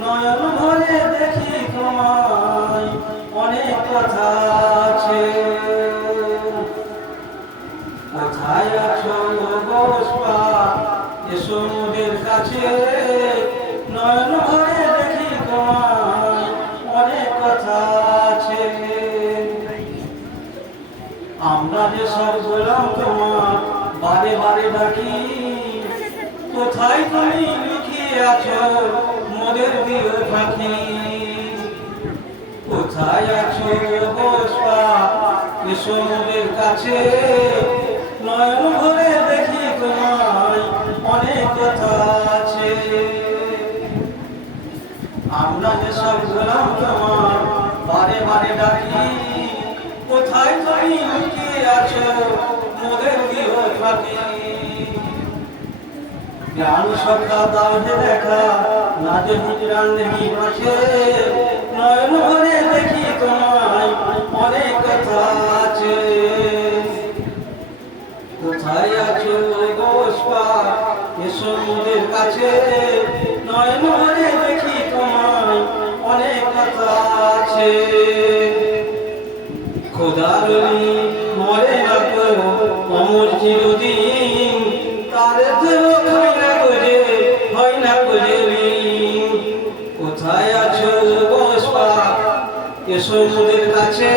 নয়ন ভরে দেখি তোমায়, অনেক কথা আছে। কোথায় আছো বসবা, এসো মোদের কাছে। নয়ন ভরে দেখি তোমায়, অনেক কথা আছে। আমরা যে সব গোলাম তোমার, বারে বারে ডাকি। কোথায় তুমি লুকিয়ে আছো মোদের দিও পাখি? কোথায় আছো বসবা, এসো মোদের কাছে। নয়ন ভরে দেখি তোমায়, অনেক কথা আছে। আমরা যে সব গোলাম তোমার, বারে বারে ডাকি। কোথায় তুমি লুকিয়ে আছো মোদের দিও পাখি? জ্ঞান সত্তা দাও যে দেখা, না যে হিজড়ান নেই পাশে। নয়ন ভরে দেখি তোমায়, অনেক কথা আছে। কোথায় আছো বসবা, এসো মোদের কাছে। নয়ন ভরে দেখি তোমায়, অনেক কথা আছে। খোদার ওলি মরে না গো, অমর চিরদিন। তার দেহ হয় না বুঝেলি। কোথায় আছো বসবা, এসো মোদের কাছে।